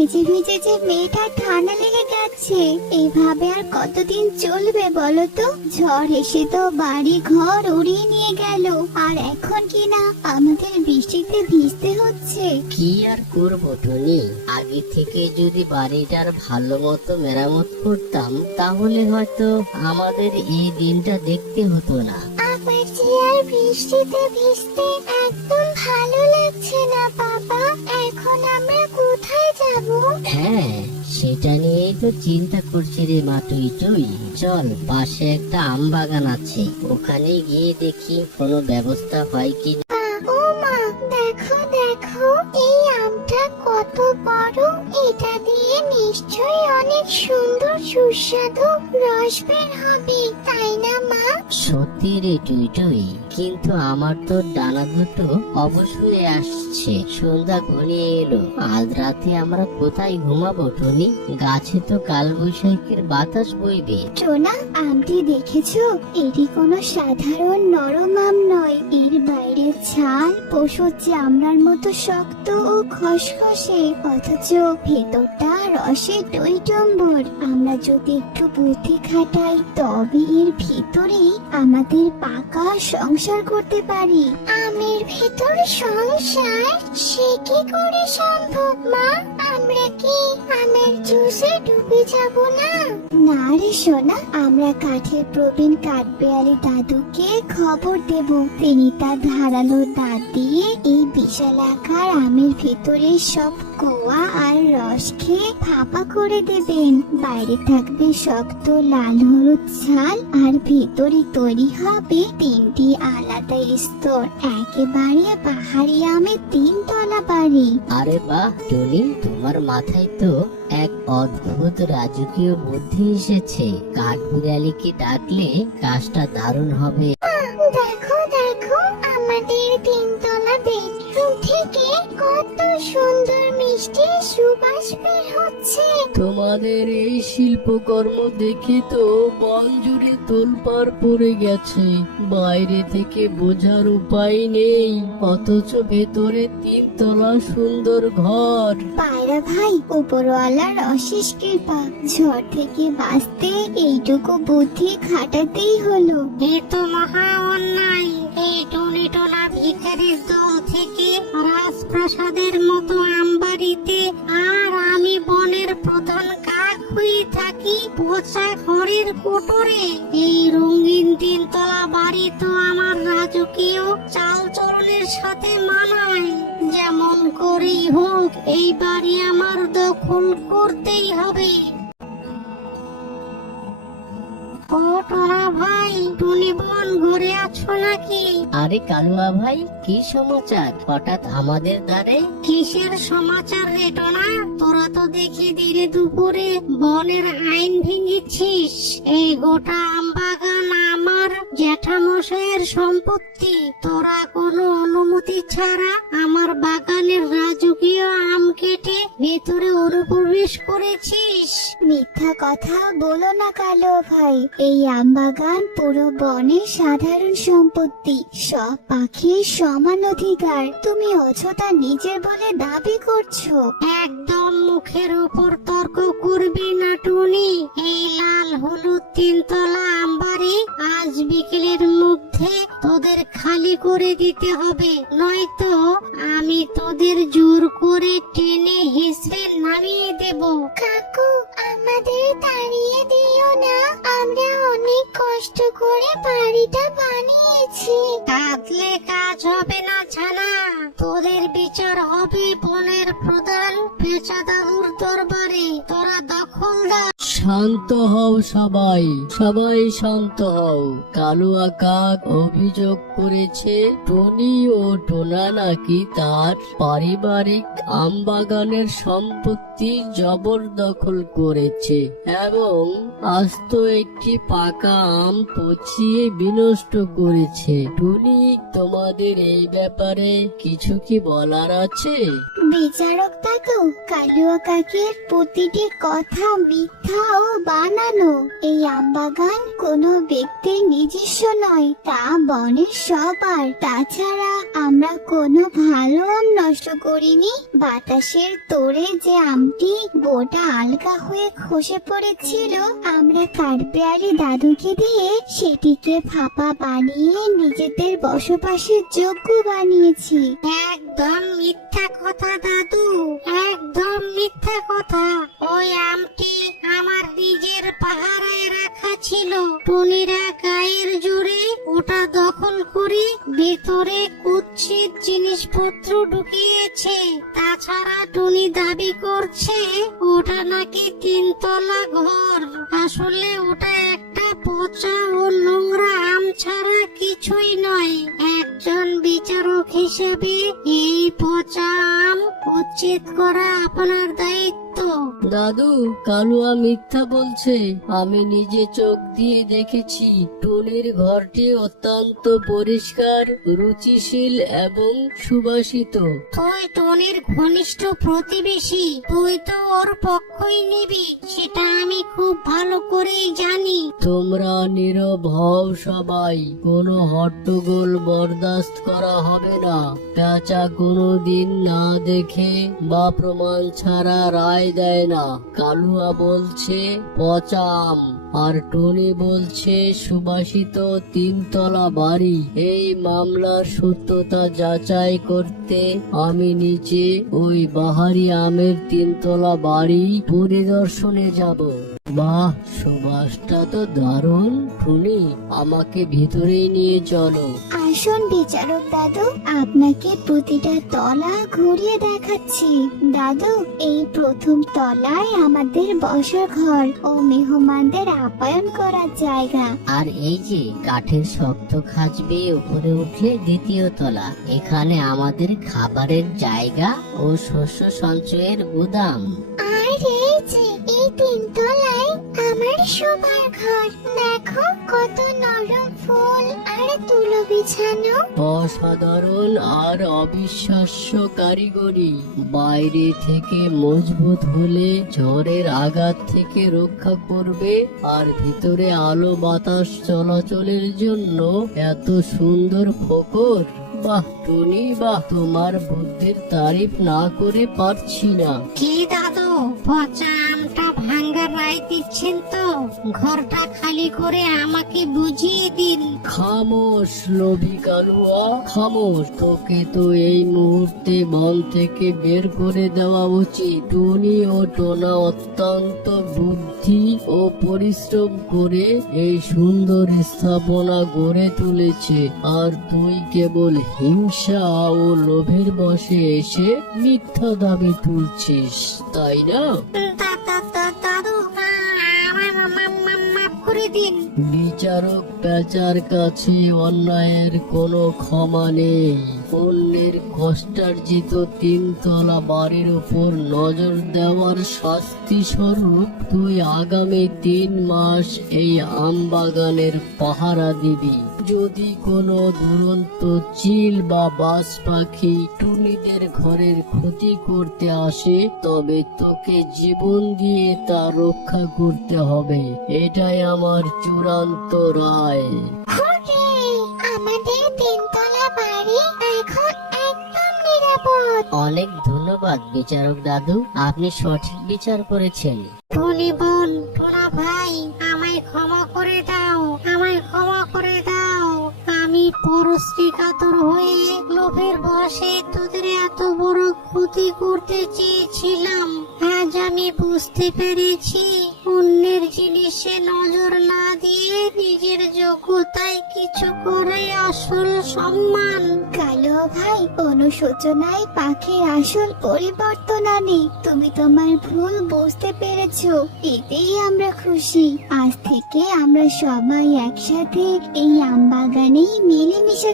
ভিজে ভিজে যে মেয়েটা ঠান্ডা লেগে গেছে। এইভাবে আর কতদিন চলবে বলো তো? ঝড় এসে তো বাড়ি ঘর উড়িয়ে নিয়ে গেল, আর এখন কি না আমাদের বৃষ্টিতে ভিজতে হচ্ছে। কি আর করবো টুনি, আগে থেকে যদি বাড়িটার ভালো মতো মেরামত করতাম তাহলে হয়তো আমাদের এই দিনটা দেখতে হতো না। আমার যে আর বৃষ্টিতে ভিজতে একদম ভালো লাগছে না বাবা। এখন আমরা কোথায় যাব? হ্যাঁ, সেটা নিয়েই তো চিন্তা করছি রে মা তুই। চল, পাশে একটা আম বাগান আছে, ওখানে গিয়ে দেখি কোনো ব্যবস্থা হয় কি। ও মা, দেখো দেখো, এই আমটা কত বড়। এটা দিয়ে নিশ্চয়ই অনেক সুন্দর সুস্বাদু রস বের হবে, তাই না মা? সত্যি রে টুই, কিন্তু আমার তো ডানা দুটো অবশ হয়ে আসছে। সন্ধ্যা ঘনিয়ে এলো, আজ রাতে আমরা কোথায় ঘুমাবো টুনি? গাছে তো কালবৈশাখীর বাতাস বইবে। টোনা, আমটি দেখেছো? এটি কোনো সাধারণ নরম আম নয়। এর বাইরের ছাল পশুর চামড়ার মতো শক্ত ও খসখসে, অথচ ভেতরটা রসে টইটম্বর। আমরা যদি একটু বুদ্ধি খাটাই তবে এর ভিতরেই আমাদের পাকা সংসার করতে পারি। আমের ভেতর সংসার? সে কি করে সম্ভব মা? আমরা কি আমের জুসে ডুবে যাব না? না রে সোনা, আমরা কাঠের প্রবীণ কাঠবেয়ালি দাদুকে খবর দেব। তিনি তার ধারালো দাঁত দিয়ে এই বিশাল আকার আমের ভেতরে সব কোয়া আর রস খেয়ে ফাঁপা করে দেবেন। বাইরে থাকবে শক্ত লাল হলুদ ছাল, আর ভেতরে তৈরি হবে তিনটি আলাদা স্তর, একেবারে পাহাড়ি আমের 3 তলা বাড়ি। আরে বাহ টুনি, তোমার মাথায় তো এক অদ্ভুত রাজকীয় বুদ্ধি এসেছে। কাঠবিড়ালিকে ডাকলে কাজটা দারুণ হবে। দেখো দেখো, আমাদের 3 তলা বেডরুম থেকে কত সুন্দর মিষ্টি সুবাস বের হচ্ছে। তোমাদের এই শিল্পকর্ম দেখে তো বন জুড়ে তোলপাড় পড়ে গেছে। বাইরে থেকে বোঝার উপায় নেই, অথচ ভেতরে 3 তলা সুন্দর ঘর। পায়রা ভাই, উপরওয়ালার অশেষ কৃপা। ঝড় থেকে বাঁচতে এইটুকু বুদ্ধি খাটাতেই হলো। এ তো মহা অন্যায়। এই টুনি টোনা ভিখারির দল থেকে রাজপ্রাসাদের মতো আমবাড়িতে, আর আমি বনের প্রধান কাক হয়ে থাকি পচা খড়ের কোটরে। এই রঙিন 3 তলা বাড়ি তো আমার রাজকীয় চালচলনের সাথে মানায়। যেমন করেই হোক এই বাড়ি আমার দখল করতেই হবে। ও টোনা ভাই, টুনি বোন ঘরে আছো নাকি? আরে কালুয়া ভাই, কি সমাচার হঠাৎ আমাদের দ্বারে? কিসের সমাচার রে টোনা? তোরা তো দেখি দিনে দুপুরে বনের আইন ভেঙেছিস। এই গোটা আমবাগান আমার জ্যাঠামশাইয়ের সম্পত্তি। তোরা কোনো অনুমতি ছাড়া আমার বাগানের রাজকীয় আম কেটে ভেতরে অনুপ্রবেশ করেছিস। মিথ্যা কথা বলো না কালো ভাই। এই আমবাগান পুরো বনের সাধারণ সম্পত্তি, সব পাখির সমান অধিকার। তুমি অযথা নিজের বলে দাবি করছো। একদম মুখের উপর তর্ক করবি না টুনি। এই লাল হলুদ 3 তলা আমবাড়ি আজ বিকেলের মধ্যে তোদের খালি করে দিতে হবে, নয়তো আমি তোদের জোর করে টেনে হিসড়ে নামিয়ে দেব। কাকু, আমাদের তাড়িয়ে দিও না। আমরা অনেক কষ্ট করে বাড়িটা বানিয়েছি। কাঁদলে কাজ হবে না ছানা। তোদের বিচার হবে বনের প্রধান পেঁচাদারুর দরবারে। তোরা দখলদার। শান্ত হও সবাই, সবাই শান্ত হও। কালুয়া কাক অভিযোগ করেছে টনি ও টোনা নাকি তার পারিবারিক আমবাগানের সম্পত্তি জবরদখল করেছে এবং আস্ত একটি পাকা আম পচিয়ে বিনষ্ট করেছে। টুনি, তোমাদের এই ব্যাপারে কিছু কি বলার আছে? বিচারক কাকু, কালুয়া কাকের প্রতিটি কথা মিথ্যা কোথাও বানানো। এই আমবাগান কোনো ব্যক্তির নিজস্ব নয়, তা বনের সবার। তাছাড়া আমরা কোনো ভালো আম নষ্ট করিনি। বাতাসের তোড়ে যে আমটি বোটা আলগা হয়ে খসে পড়েছিল, আমরা কাঠবিড়ালি দাদুকে দিয়ে সেটিকে ফাঁপা বানিয়ে নিজেদের বসবাসের যোগ্য বানিয়েছি। একদম মিথ্যা কথা দাদু, একদম মিথ্যা কথা। ওই আমটি আমার নিজের পাহারায় রাখা ছিল। টুনিরা গায়ের জোরে ওটা দখল করে ভেতরে কুৎসিত জিনিসপত্র ঢুকিয়েছে। তাছাড়া টুনি দাবি করছে ওটা নাকি 3 তলা ঘর। আসলে ওটা একটা পচা ও নোংরা আম ছাড়া কিছুই নয়। একজন বিচারক হিসেবে এই পচা আম উচ্ছেদ করা আপনার দায়িত্ব। দাদু, কালুয়া মিথ্যা বলছে। আমি নিজে চোখ দিয়ে দেখেছি টুনির ঘরটি অত্যন্ত পরিষ্কার, রুচিশীল এবং সুবাসিত। তুই টনির ঘনিষ্ঠ প্রতিবেশী, তুই তো ওর পক্ষই নিবি, সেটা আমি খুব ভালো করেই জানি। তোমরা নীরব হও সবাই, কোনো হট্টগোল বরদাস্ত করা হবে না। পেঁচা কোনো দিন না দেখে বা প্রমাণ ছাড়া রায় দেয় না। কালুয়া বলছে পচা আম, আর টনি বলছে সুবাসিত 3 তলা বাড়ি। এই মামলার সত্যতা যাচাই করতে আমি নিচে ওই বাহারি আমের 3 তলা বাড়ি পরিদর্শনে যাব। বাহ, সুবাসটা তো দারুণ। টুনি, আমাকে ভিতরেই নিয়ে চলো। আসুন বিচারক দাদু, আপনাকে প্রতিটা তলা ঘুরিয়ে দেখাচ্ছি। দাদু, এই প্রথম তলায় আমাদের বসার ঘর ও মেহমানদের আপ্যায়ন করার জায়গা। আর এই যে কাঠের শক্ত খাঁজ বেয়ে উপরে উঠলে 2য় তলা, এখানে আমাদের খাবারের জায়গা ও শস্য সঞ্চয়ের গুদাম। আর এই যে এই 3 তলায় আমার শোবার ঘর। দেখো কত নরম ফুল আর তুলো বিছানো। অসাধারণ আর অবিশ্বাস্য কারিগরি। বাইরে থেকে মজবুত হলে ঝড়ের আঘাত থেকে রক্ষা করবে, আর ভিতরে আলো বাতাস চলাচলের জন্য এত সুন্দর ফোকর। বাহ টুনি, বাহ, তোমার বুদ্ধির তারিফ না করে পারছি না। কি দাদু, পচা আমটা ভাঙ্গার রায় দিচ্ছেন তো? ঘরটা খালি করে আমাকে বুঝিয়ে দিন। খামোশ লোভী কালুয়া, খামোশ। তোকে তো এই মুহূর্তে বন থেকে বের করে দেওয়া উচিত। টুনি ও টোনা অত্যন্ত বুদ্ধি ও পরিশ্রম করে এই সুন্দর স্থাপনা গড়ে তুলেছে, আর তুই কেবল হিংসা ও লোভের বশে এসে মিথ্যা দাবি তুলছিস, তাই না? দাদু, আমায় মাফ করে দিন। বিচারক পেঁচার কাছে অন্যায়ের কোনো ক্ষমা নেই। অন্যের কষ্টার্জিত 3 তলা বাড়ির উপর নজর দেওয়ার শাস্তি স্বরূপ তুই আগামী 3 মাস এই আম বাগানের পাহারা দিবি। যদি কোনো দুরন্ত চিল বা বাজ পাখি টুনিদের ঘরের ক্ষতি করতে আসে, তবে তোকে জীবন দিয়ে তা রক্ষা করতে হবে। এটাই আমার চূড়ান্ত রায়। হুররে! আমাদের 3 তলা বাড়ি এখন একদম নিরাপদ। অনেক ধন্যবাদ বিচারক দাদু, আপনি সঠিক বিচার করেছেন। টনি বোন, টোনা ভাই, আমায় ক্ষমা করে দাও, আমায় ক্ষমা করে দাও। আমি পরশ্রী কাতর হয়ে লোভের বশে তোদের এত বড় ক্ষতি করতে চেয়েছিলাম। আজ আমি বুঝতে পেরেছি অন্যের জিনিসে নজর না দিয়ে নিজের যোগ্যতায় কিছু করে আসল সম্মান। কালো ভাই, অনুশোচনায় পাখির আসল পরিবর্তন আনে। তুমি তোমার ভুল বুঝতে পেরেছো, এতেই আমরা খুশি। আজ থেকে আমরা সবাই একসাথে এই আম বাগানেই মিলেমিশে